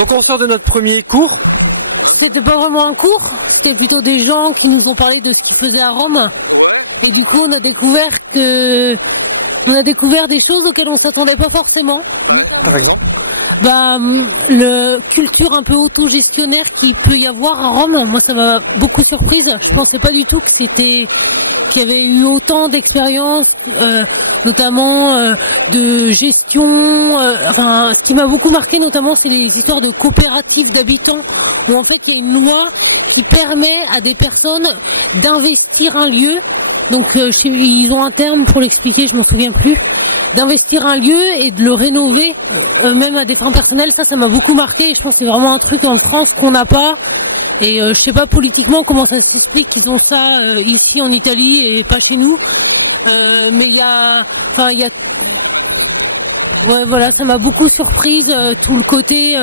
Donc on sort de notre premier cours. C'était pas vraiment un cours, c'était plutôt des gens qui nous ont parlé de ce qu'ils faisaient à Rome. Et du coup, on a découvert des choses auxquelles on s'attendait pas forcément. Par exemple? Le culture un peu autogestionnaire qu'il peut y avoir à Rome, moi ça m'a beaucoup surprise. Je pensais pas du tout qu'il y avait eu autant d'expériences, notamment de gestion. Ce qui m'a beaucoup marqué notamment, c'est les histoires de coopératives d'habitants, où en fait il y a une loi qui permet à des personnes d'investir un lieu. Donc ils ont un terme pour l'expliquer, je m'en souviens plus, d'investir un lieu et de le rénover, même à des fins personnelles. Ça m'a beaucoup marqué, et je pense que c'est vraiment un truc en France qu'on n'a pas. Et je sais pas politiquement comment ça s'explique qu'ils ont ça ici en Italie et pas chez nous. Mais ouais, voilà, ça m'a beaucoup surprise, tout le côté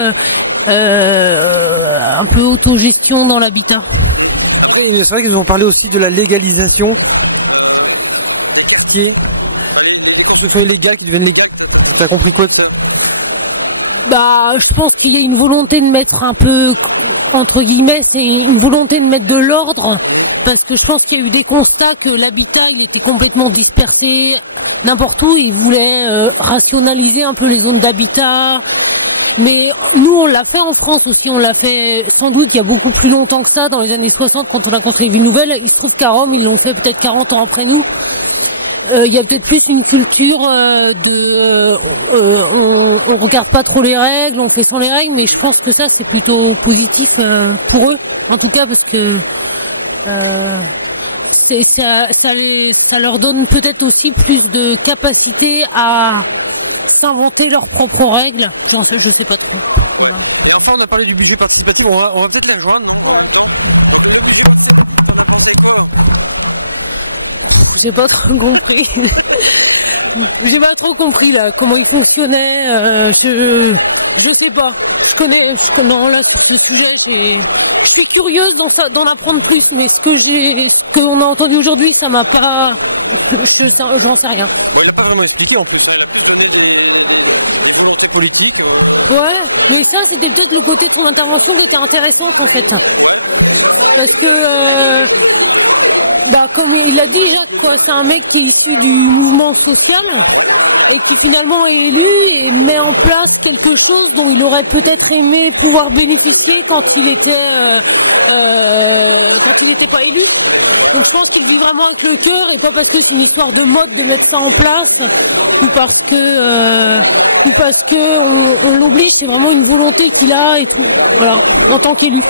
un peu autogestion dans l'habitat. Et c'est vrai qu'ils nous ont parlé aussi de la légalisation. Les constructions illégales qui deviennent légales. Tu as compris quoi de ça? Je pense qu'il y a une volonté de mettre un peu, entre guillemets, c'est une volonté de mettre de l'ordre, parce que je pense qu'il y a eu des constats que l'habitat, il était complètement dispersé n'importe où. Ils voulaient rationaliser un peu les zones d'habitat. Mais nous, on l'a fait en France aussi, on l'a fait sans doute il y a beaucoup plus longtemps que ça, dans les années 60, quand on a construit Ville-Nouvelle. Il se trouve qu'à Rome, ils l'ont fait peut-être 40 ans après nous. Il y a peut-être plus une culture on regarde pas trop les règles, on fait sans les règles, mais je pense que ça, c'est plutôt positif pour eux, en tout cas, parce que ça leur donne peut-être aussi plus de capacité à s'inventer leurs propres règles. Je sais pas trop. Voilà. Et enfin, on a parlé du budget participatif, on va peut-être les rejoindre, non? Ouais. J'ai pas trop compris. J'ai pas trop compris là comment il fonctionnait. Je sais pas. Non, là sur ce sujet, je suis curieuse d'en apprendre plus, mais ce qu'on a entendu aujourd'hui, ça m'a pas. J'en sais rien. Elle l'a pas vraiment expliqué en plus. C'est politique. Ouais, mais ça c'était peut-être le côté de son intervention qui était intéressante en fait, parce que comme il l'a dit Jacques, quoi, c'est un mec qui est issu du mouvement social et qui finalement est élu et met en place quelque chose dont il aurait peut-être aimé pouvoir bénéficier quand il était pas élu. Donc je pense qu'il vit vraiment avec le cœur et pas parce que c'est une histoire de mode de mettre ça en place ou parce que on l'oblige. C'est vraiment une volonté qu'il a et tout. Voilà, en tant qu'élu.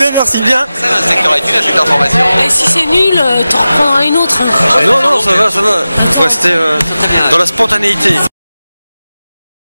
Merci bien. Tu prends un et une autre. Attends, Ça serait très bien.